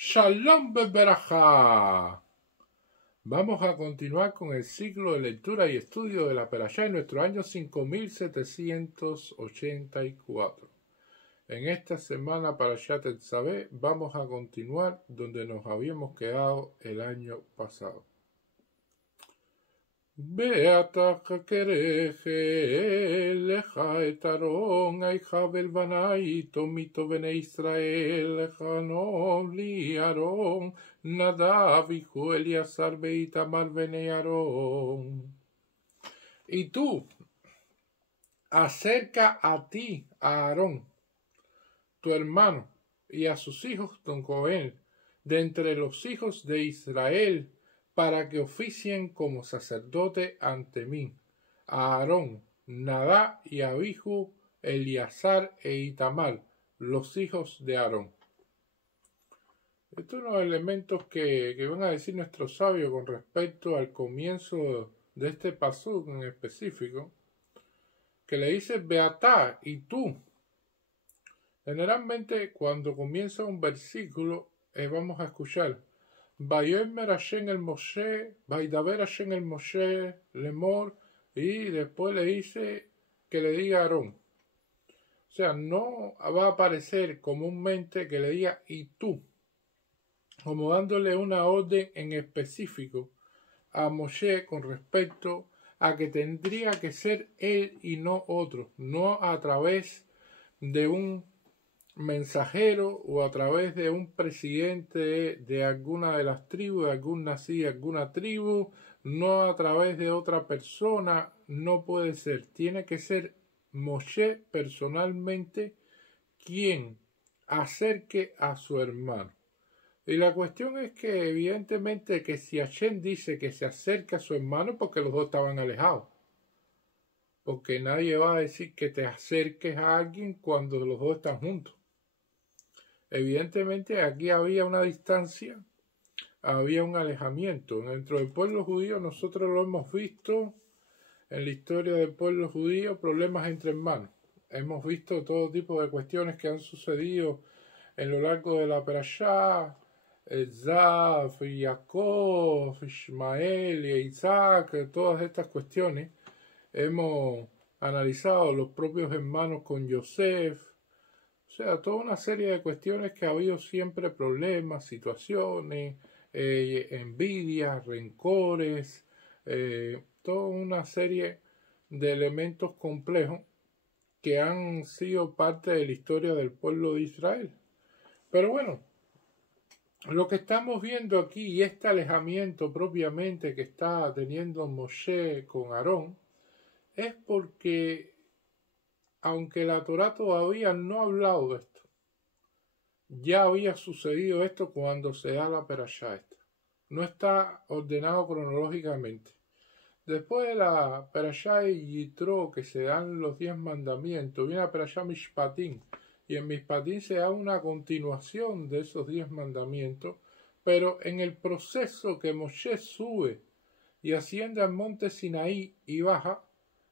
Shalom Beberajá. Vamos a continuar con el ciclo de lectura y estudio de la Perashá en nuestro año 5784. En esta semana Parashat Tetzaveh vamos a continuar donde nos habíamos quedado el año pasado. Beata kereje lecha et Aron aicha belvanai tomito bene Israel chanom li Aron Nadav hijo Eliasar beitamar bene Aron. Y tú acerca a ti a Aarón tu hermano y a sus hijos con él de entre los hijos de Israel para que oficien como sacerdote ante mí, a Aarón, Nadab y Abihu, Eliasar e Itamar, los hijos de Aarón. Estos son los elementos que van a decir nuestros sabios con respecto al comienzo de este pasuk en específico, que le dice Beatá y tú. Generalmente cuando comienza un versículo vamos a escuchar Vayomer Hashem el Moshe, Vaidaber Hashem el Moshe, Lemor, y después le dice que le diga a Aarón. O sea, no va a aparecer comúnmente que le diga y tú, como dándole una orden en específico a Moshe con respecto a que tendría que ser él y no otro, no a través de un mensajero o a través de un presidente de alguna de las tribus, de algún nací, alguna tribu, no a través de otra persona, no puede ser. Tiene que ser Moshe personalmente quien acerque a su hermano. Y la cuestión es que evidentemente que si Hashem dice que se acerque a su hermano porque los dos estaban alejados. Porque nadie va a decir que te acerques a alguien cuando los dos están juntos. Evidentemente aquí había una distancia, había un alejamiento. Dentro del pueblo judío nosotros lo hemos visto en la historia del pueblo judío, problemas entre hermanos. Hemos visto todo tipo de cuestiones que han sucedido en lo largo de la Perashá, Esav, Jacob, Ismael y Isaac, todas estas cuestiones. Hemos analizado los propios hermanos con Yosef. O sea, toda una serie de cuestiones que ha habido siempre problemas, situaciones, envidias, rencores, toda una serie de elementos complejos que han sido parte de la historia del pueblo de Israel. Pero bueno, lo que estamos viendo aquí y este alejamiento propiamente que está teniendo Moshe con Aarón es porque aunque la Torá todavía no ha hablado de esto, ya había sucedido esto cuando se da la Perashá esta. No está ordenado cronológicamente. Después de la Perashá de Yitro, que se dan los 10 mandamientos, viene la Perashá Mishpatim, y en Mishpatim se da una continuación de esos 10 mandamientos, pero en el proceso que Moshe sube y asciende al monte Sinaí y baja,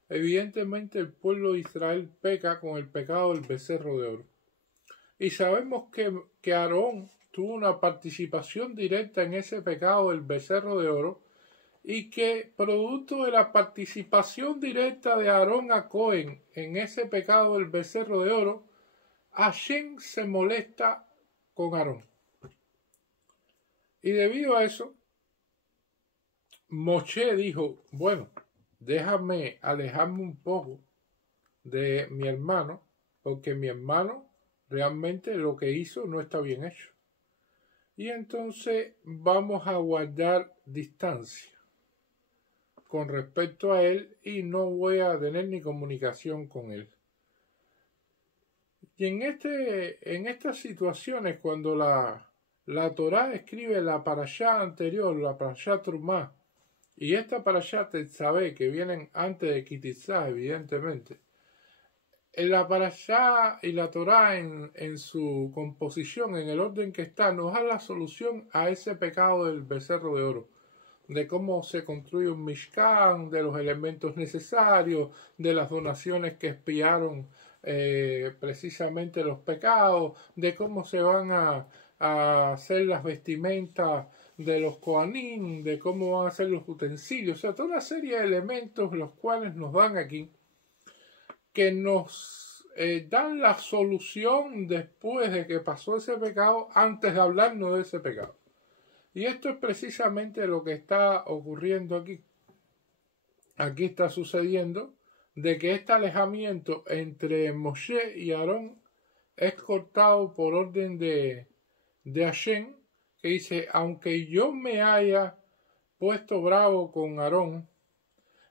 evidentemente el pueblo de Israel peca con el pecado del becerro de oro. Y sabemos que Aarón tuvo una participación directa en ese pecado del becerro de oro y que producto de la participación directa de Aarón a Cohen en ese pecado del becerro de oro, Hashem se molesta con Aarón. Y debido a eso, Moshe dijo, bueno, déjame alejarme un poco de mi hermano, porque mi hermano realmente lo que hizo no está bien hecho. Y entonces vamos a guardar distancia con respecto a él y no voy a tener ni comunicación con él. Y en estas situaciones, cuando la Torá escribe la parashá anterior, la parashá Trumá, y esta parashá Tetzaveh, que vienen antes de Kitizá, evidentemente, en la parashá y la Torá en su composición, en el orden que está, nos da la solución a ese pecado del becerro de oro, de cómo se construye un Mishkan, de los elementos necesarios, de las donaciones que expiaron precisamente los pecados, de cómo se van a a hacer las vestimentas de los Kohanim, de cómo van a ser los utensilios, o sea, toda una serie de elementos los cuales nos dan aquí, que nos dan la solución después de que pasó ese pecado, antes de hablarnos de ese pecado. Y esto es precisamente lo que está ocurriendo aquí. Aquí está sucediendo de que este alejamiento entre Moshe y Aarón es cortado por orden de Hashem, que dice, aunque yo me haya puesto bravo con Aarón,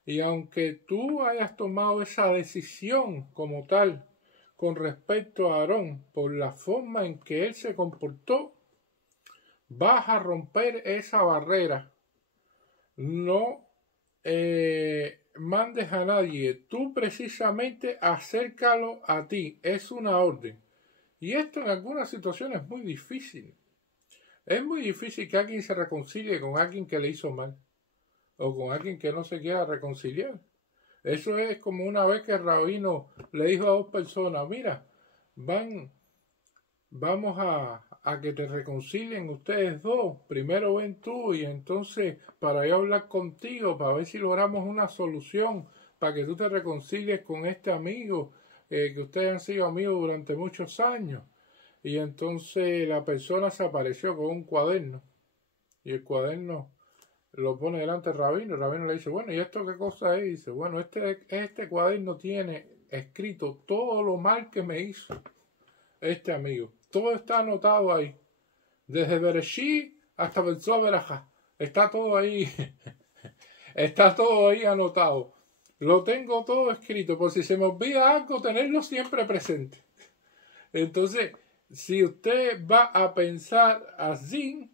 y aunque tú hayas tomado esa decisión como tal con respecto a Aarón, por la forma en que él se comportó, vas a romper esa barrera. No mandes a nadie, tú precisamente acércalo a ti, es una orden. Y esto en algunas situaciones es muy difícil. Es muy difícil que alguien se reconcilie con alguien que le hizo mal, o con alguien que no se quiera reconciliar. Eso es como una vez que el rabino le dijo a dos personas, mira, vamos a que te reconcilien ustedes dos, primero ven tú y entonces para yo hablar contigo, para ver si logramos una solución, para que tú te reconcilies con este amigo, que ustedes han sido amigos durante muchos años. Y entonces la persona se apareció con un cuaderno, y el cuaderno lo pone delante del rabino. El rabino le dice, bueno, ¿y esto qué cosa es? Y dice, bueno, este cuaderno tiene escrito todo lo mal que me hizo este amigo. Todo está anotado ahí. Desde Bereshit hasta Betzó Berajá. Está todo ahí. Está todo ahí anotado. Lo tengo todo escrito. Por si se me olvida algo, tenerlo siempre presente. Entonces, si usted va a pensar así,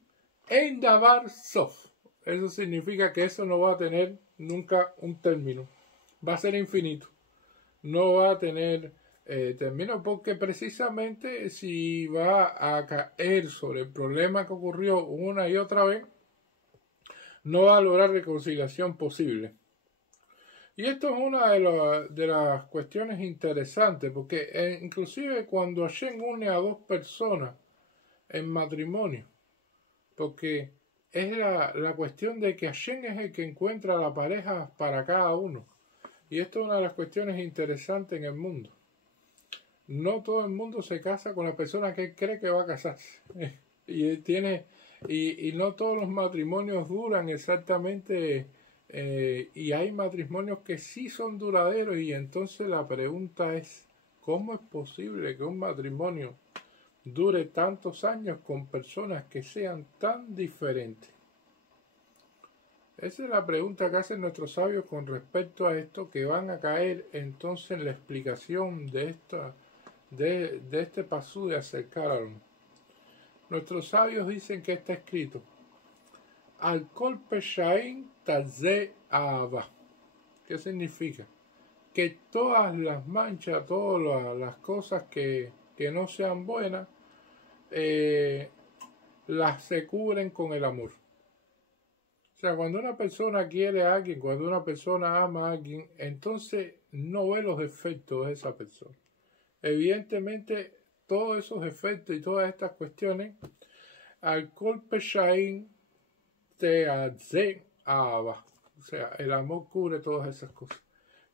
en Dabar Sof, eso significa que eso no va a tener nunca un término. Va a ser infinito. No va a tener término, porque precisamente si va a caer sobre el problema que ocurrió una y otra vez, no va a lograr reconciliación posible. Y esto es una de las cuestiones interesantes, porque inclusive cuando Hashem une a dos personas en matrimonio, porque es la cuestión de que Hashem es el que encuentra la pareja para cada uno. Y esto es una de las cuestiones interesantes en el mundo. No todo el mundo se casa con la persona que cree que va a casarse. Y no todos los matrimonios duran exactamente. Y hay matrimonios que sí son duraderos. Y entonces la pregunta es, ¿cómo es posible que un matrimonio dure tantos años con personas que sean tan diferentes? Esa es la pregunta que hacen nuestros sabios con respecto a esto, que van a caer entonces en la explicación de este pasú de acercar a Aarón. Nuestros sabios dicen que está escrito, al kol peshaim tazeh ahava. ¿Qué significa? Que todas las manchas, todas las cosas que no sean buenas, las se cubren con el amor. O sea, cuando una persona quiere a alguien, cuando una persona ama a alguien, entonces no ve los defectos de esa persona. Evidentemente, todos esos efectos y todas estas cuestiones, al kol peshaim tazeh ahava. O sea, el amor cubre todas esas cosas.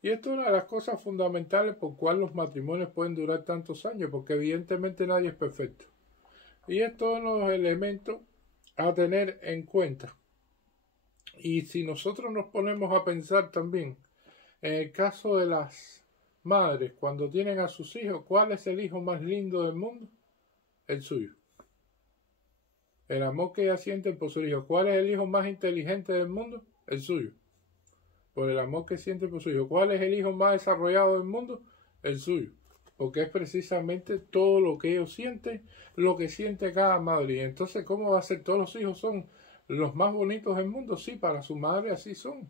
Y esto es una de las cosas fundamentales por cual los matrimonios pueden durar tantos años, porque evidentemente nadie es perfecto. Y estos son los elementos a tener en cuenta. Y si nosotros nos ponemos a pensar también, en el caso de las madres, cuando tienen a sus hijos, ¿cuál es el hijo más lindo del mundo? El suyo. El amor que ellas sienten por su hijo. ¿Cuál es el hijo más inteligente del mundo? El suyo. Por el amor que sienten por su hijo. ¿Cuál es el hijo más desarrollado del mundo? El suyo. Porque es precisamente todo lo que ellos sienten, lo que siente cada madre. Y entonces, ¿cómo va a ser? ¿Todos los hijos son los más bonitos del mundo? Sí, para su madre así son.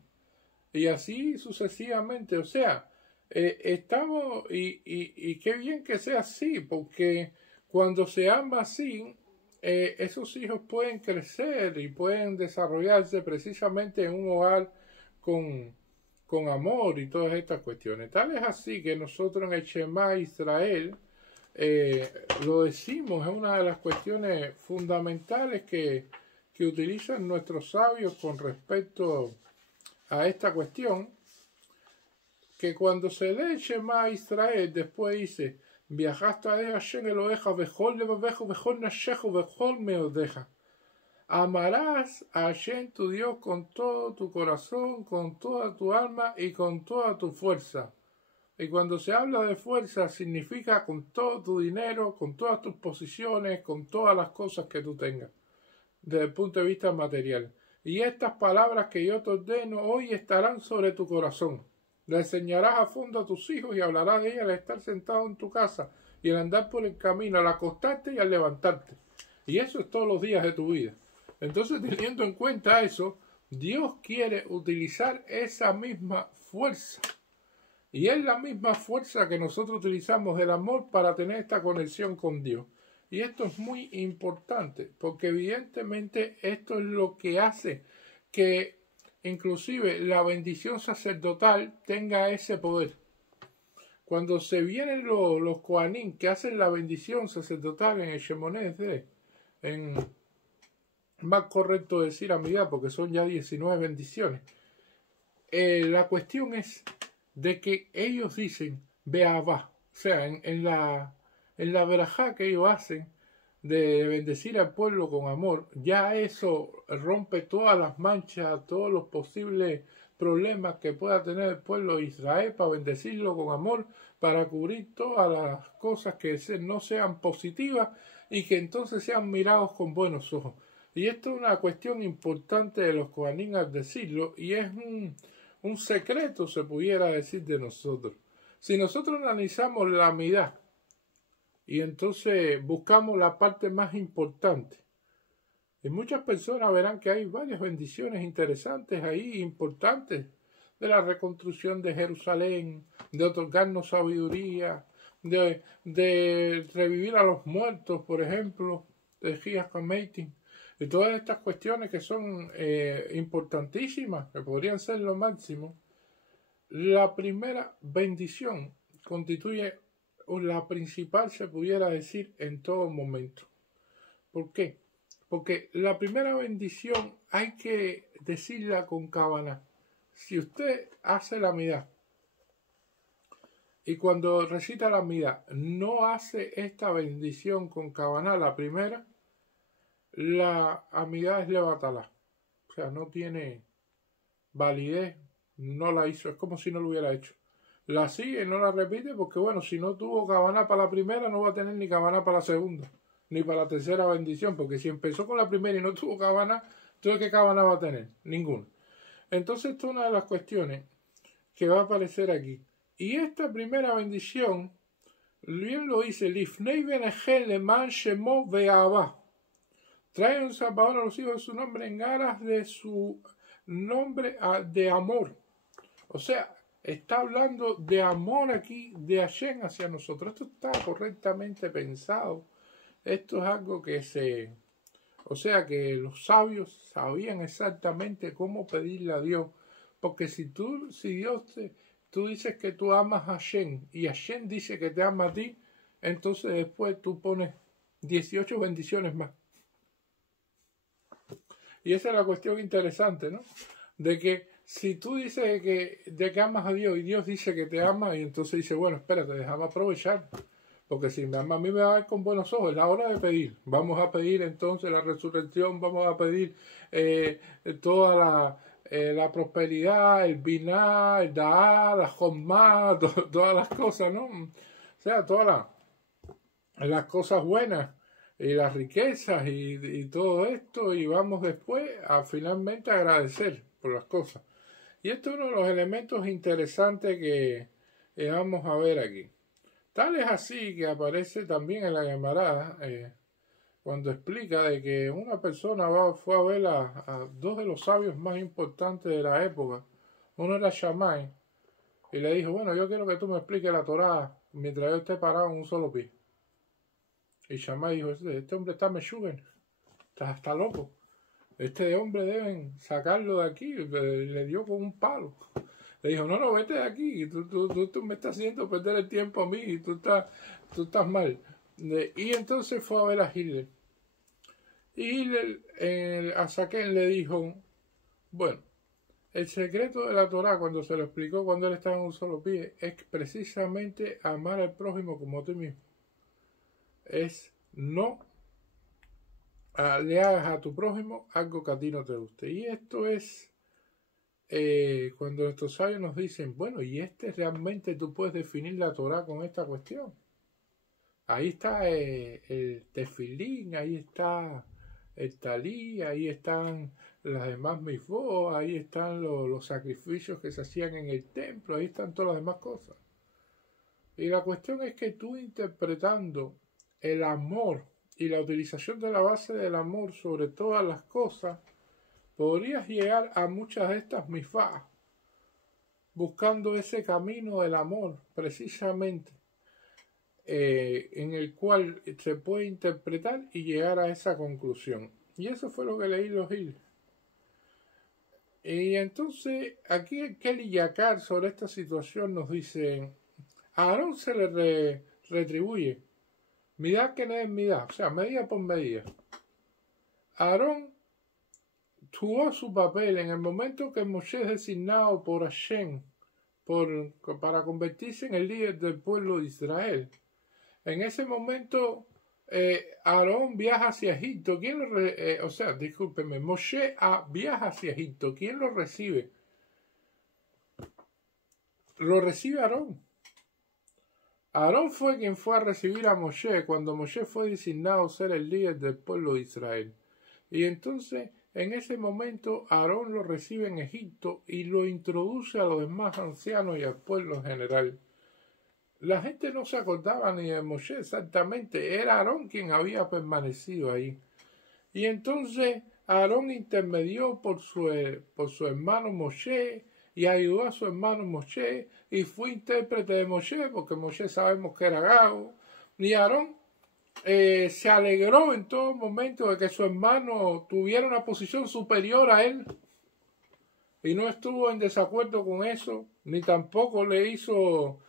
Y así sucesivamente. O sea, estamos, y qué bien que sea así, porque cuando se ama así, esos hijos pueden crecer y pueden desarrollarse precisamente en un hogar con amor y todas estas cuestiones. Tal es así que nosotros en el Shema Israel lo decimos, es una de las cuestiones fundamentales que utilizan nuestros sabios con respecto a esta cuestión, que cuando se lee Shema Israel, después dice, viajaste a Hashem Eloheja, vejol levavejo, vejol nashejo, vejol meodeja. Amarás a Hashem tu Dios con todo tu corazón, con toda tu alma y con toda tu fuerza. Y cuando se habla de fuerza, significa con todo tu dinero, con todas tus posiciones, con todas las cosas que tú tengas, desde el punto de vista material. Y estas palabras que yo te ordeno hoy estarán sobre tu corazón. Le enseñarás a fondo a tus hijos y hablarás de ellas al estar sentado en tu casa y al andar por el camino, al acostarte y al levantarte. Y eso es todos los días de tu vida. Entonces, teniendo en cuenta eso, Dios quiere utilizar esa misma fuerza. Y es la misma fuerza que nosotros utilizamos, el amor, para tener esta conexión con Dios. Y esto es muy importante, porque evidentemente esto es lo que hace que inclusive la bendición sacerdotal tenga ese poder. Cuando se vienen los Kohanim que hacen la bendición sacerdotal en el Shemoneh Esrei, más correcto decir Amidad, porque son ya 19 bendiciones, la cuestión es de que ellos dicen Be'avá, o sea, en la verajá que ellos hacen de bendecir al pueblo con amor, ya eso rompe todas las manchas, todos los posibles problemas que pueda tener el pueblo de Israel, para bendecirlo con amor, para cubrir todas las cosas que no sean positivas y que entonces sean mirados con buenos ojos. Y esto es una cuestión importante de los Kohanim al decirlo, y es un secreto, se pudiera decir, de nosotros. Si nosotros analizamos la amidad y entonces buscamos la parte más importante, y muchas personas verán que hay varias bendiciones interesantes ahí, importantes, de la reconstrucción de Jerusalén, de otorgarnos sabiduría, de revivir a los muertos, por ejemplo, de Gias Kameitin, y todas estas cuestiones que son importantísimas, que podrían ser lo máximo. La primera bendición constituye la principal, se pudiera decir, en todo momento. ¿Por qué? Porque la primera bendición hay que decirla con Kavaná. Si usted hace la amidad y cuando recita la amidad no hace esta bendición con Kavaná, la primera, la amidad es levatalá. O sea, no tiene validez, no la hizo, es como si no lo hubiera hecho. La sigue, no la repite, porque bueno, si no tuvo Kavaná para la primera, no va a tener ni Kavaná para la segunda, ni para la tercera bendición, porque si empezó con la primera y no tuvo Kavaná, entonces ¿qué Kavaná va a tener? Ninguno. Entonces, esto es una de las cuestiones que va a aparecer aquí. Y esta primera bendición, bien lo dice, Lifnei benejel leman shemo ve'avá. Trae un salvador a los hijos de su nombre en aras de su nombre de amor. O sea, está hablando de amor aquí, de Hashem hacia nosotros. Esto está correctamente pensado. Esto es algo que o sea que los sabios sabían exactamente cómo pedirle a Dios. Porque si Dios tú dices que tú amas a Hashem y Hashem dice que te ama a ti, entonces después tú pones 18 bendiciones más. Y esa es la cuestión interesante, ¿no? De que si tú dices de que amas a Dios y Dios dice que te ama, y entonces dice, bueno, espérate, déjame aprovechar. Porque si me ama a mí me va a ver con buenos ojos, es la hora de pedir. Vamos a pedir entonces la resurrección, vamos a pedir toda la prosperidad, el biná, el daá, la jomá, todas las cosas, ¿no? O sea, todas las cosas buenas y las riquezas y todo esto, y vamos después a finalmente agradecer por las cosas. Y esto es uno de los elementos interesantes que vamos a ver aquí. Tal es así que aparece también en la Gemara cuando explica de que una persona fue a ver a dos de los sabios más importantes de la época. Uno era Shammai y le dijo, bueno, yo quiero que tú me expliques la Torá mientras yo esté parado en un solo pie. Y Shammai dijo, este hombre está meshugen, está loco. Este hombre deben sacarlo de aquí, le dio con un palo. Le dijo, no, vete de aquí, tú me estás haciendo perder el tiempo a mí y tú estás mal. Y entonces fue a ver a Hitler. Y Hitler a Saken le dijo, bueno, el secreto de la Torá, cuando se lo explicó cuando él estaba en un solo pie, es precisamente amar al prójimo como a ti mismo. Es no le hagas a tu prójimo algo que a ti no te guste. Y esto es cuando nuestros sabios nos dicen, bueno, y realmente tú puedes definir la Torá con esta cuestión. Ahí está el tefilín, ahí está el talí, ahí están las demás misbó, ahí están los sacrificios que se hacían en el templo, ahí están todas las demás cosas. Y la cuestión es que tú interpretando el amor y la utilización de la base del amor sobre todas las cosas, podrías llegar a muchas de estas misbás buscando ese camino del amor precisamente en el cual se puede interpretar y llegar a esa conclusión. Y eso fue lo que leí los Gil. Y entonces aquí el Kelly Yakar sobre esta situación nos dice, a Aarón se le retribuye midá que no es midá, o sea, medida por medida. Aarón jugó su papel en el momento que Moshe es designado por Hashem para convertirse en el líder del pueblo de Israel. En ese momento, Aarón viaja hacia Egipto. ¿Quién lo discúlpeme, Moshe viaja hacia Egipto. ¿Quién lo recibe? Lo recibe Aarón. Aarón fue quien fue a recibir a Moshe cuando Moshe fue designado a ser el líder del pueblo de Israel. Y entonces, en ese momento, Aarón lo recibe en Egipto y lo introduce a los demás ancianos y al pueblo en general. La gente no se acordaba ni de Moshe exactamente, era Aarón quien había permanecido ahí. Y entonces Aarón intermedió por su hermano Moshe y ayudó a su hermano Moshe y fue intérprete de Moshe, porque Moshe sabemos que era gago. Y Aarón se alegró en todo momento de que su hermano tuviera una posición superior a él y no estuvo en desacuerdo con eso, ni tampoco le hizo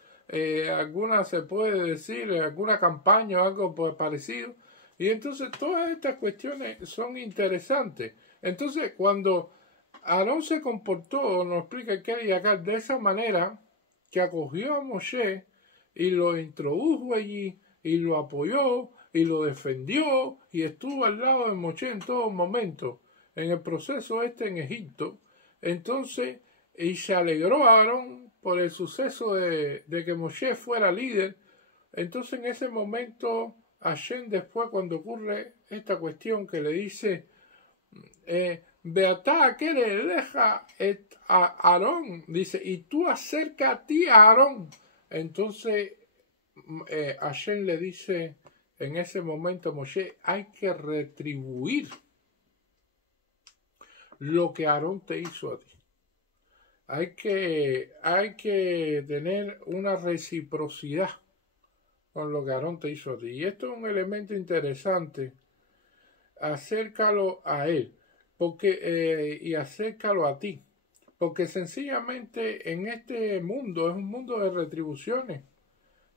alguna, se puede decir, alguna campaña o algo parecido. Y entonces todas estas cuestiones son interesantes. Entonces cuando Aarón se comportó, nos explica el Kelly acá, de esa manera que acogió a Moshe y lo introdujo allí y lo apoyó y lo defendió y estuvo al lado de Moshe en todo momento en el proceso en Egipto. Entonces, y se alegró Aarón por el suceso de que Moshe fuera líder. Entonces en ese momento Hashem después cuando ocurre esta cuestión que le dice Beatá que le deja a Aarón, dice, y tú acerca a ti a Aarón. Entonces Hashem le dice en ese momento a Moshe, hay que retribuir lo que Aarón te hizo a ti. Hay que tener una reciprocidad con lo que Aarón te hizo a ti. Y esto es un elemento interesante. Acércalo a él y acércalo a ti. Porque sencillamente en este mundo es un mundo de retribuciones.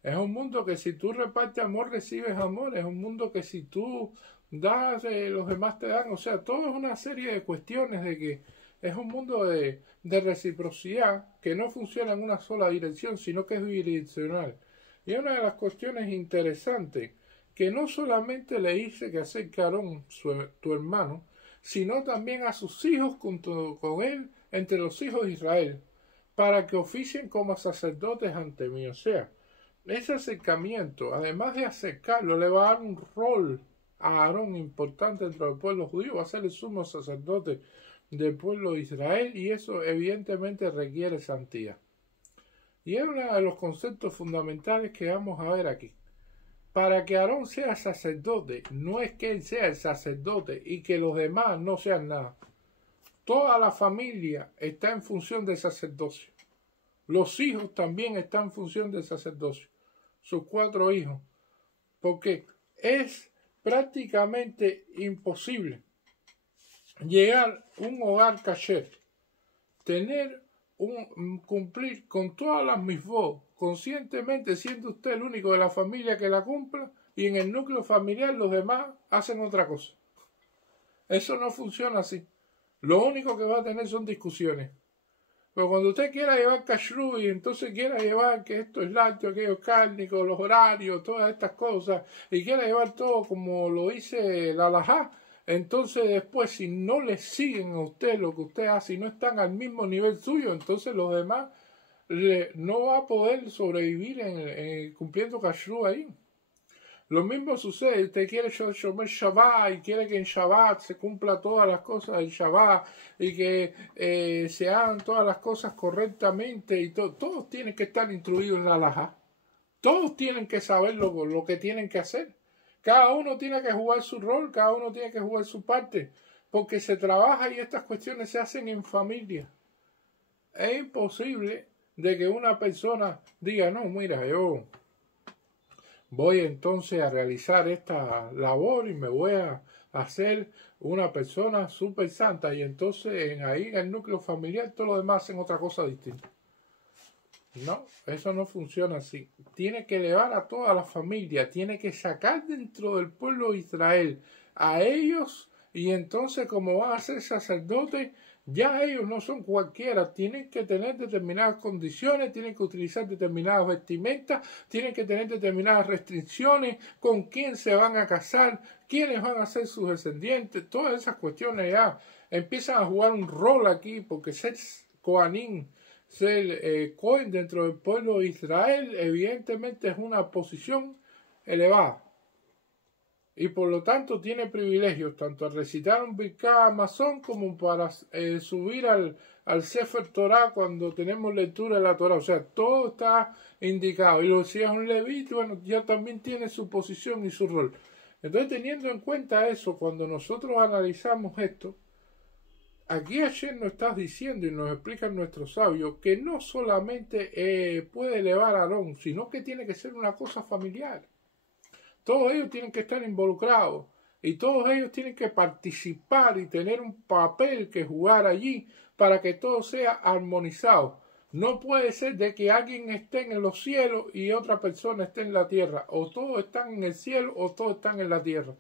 Es un mundo que si tú repartes amor, recibes amor. Es un mundo que si tú das, los demás te dan. O sea, todo es una serie de cuestiones de que es un mundo de reciprocidad que no funciona en una sola dirección, sino que es bidireccional. Y una de las cuestiones interesantes, que no solamente le dice que acerque a Aarón, tu hermano, sino también a sus hijos junto con él, entre los hijos de Israel, para que oficien como sacerdotes ante mí. O sea, ese acercamiento, además de acercarlo, le va a dar un rol a Aarón importante dentro del pueblo judío, va a ser el sumo sacerdote del pueblo de Israel y eso evidentemente requiere santidad. Y es uno de los conceptos fundamentales que vamos a ver aquí. Para que Aarón sea sacerdote, no es que él sea el sacerdote y que los demás no sean nada. Toda la familia está en función del sacerdocio. Los hijos también están en función del sacerdocio. Sus 4 hijos. Porque es prácticamente imposible llegar a un hogar kasher, tener cumplir con todas las mitzvot, conscientemente siendo usted el único de la familia que la cumpla, y en el núcleo familiar los demás hacen otra cosa. Eso no funciona así. Lo único que va a tener son discusiones. Pero cuando usted quiera llevar kashrut y entonces quiera llevar que esto es lácteo, aquello es cárnico, los horarios, todas estas cosas, y quiera llevar todo como lo dice la halajá, entonces después si no le siguen a usted lo que usted hace y no están al mismo nivel suyo, entonces los demás no va a poder sobrevivir cumpliendo kashrut ahí. Lo mismo sucede, usted quiere Shomer Shabbat y quiere que en Shabbat se cumpla todas las cosas del Shabbat y que se hagan todas las cosas correctamente y todos tienen que estar instruidos en la halajá. Todos tienen que saber lo que tienen que hacer. Cada uno tiene que jugar su rol, cada uno tiene que jugar su parte, porque se trabaja y estas cuestiones se hacen en familia. Es imposible de que una persona diga, no, mira, yo voy entonces a realizar esta labor y me voy a hacer una persona súper santa y entonces ahí en el núcleo familiar todos los demás hacen otra cosa distinta. No, eso no funciona así. Tiene que elevar a toda la familia, tiene que sacar dentro del pueblo de Israel a ellos y entonces como van a ser sacerdotes, ya ellos no son cualquiera, tienen que tener determinadas condiciones, tienen que utilizar determinadas vestimentas, tienen que tener determinadas restricciones, con quién se van a casar, quiénes van a ser sus descendientes, todas esas cuestiones ya empiezan a jugar un rol aquí, porque ser Kohanim, ser Cohen dentro del pueblo de Israel, evidentemente es una posición elevada. Y por lo tanto tiene privilegios, tanto al recitar un Birká Hamazon como para subir al Sefer Torah cuando tenemos lectura de la Torah. O sea, todo está indicado. Y si es un levita, bueno, ya también tiene su posición y su rol. Entonces, teniendo en cuenta eso, cuando nosotros analizamos esto, aquí ayer nos está diciendo y nos explican nuestros sabios que no solamente puede elevar a Aarón, sino que tiene que ser una cosa familiar. Todos ellos tienen que estar involucrados y todos ellos tienen que participar y tener un papel que jugar allí para que todo sea armonizado. No puede ser de que alguien esté en los cielos y otra persona esté en la tierra. O todos están en el cielo o todos están en la tierra.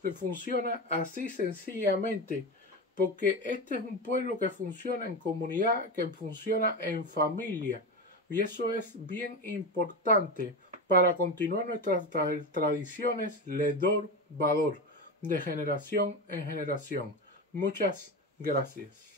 Se funciona así sencillamente porque este es un pueblo que funciona en comunidad, que funciona en familia. Y eso es bien importante para continuar nuestras tradiciones Ledor Vador, de generación en generación. Muchas gracias.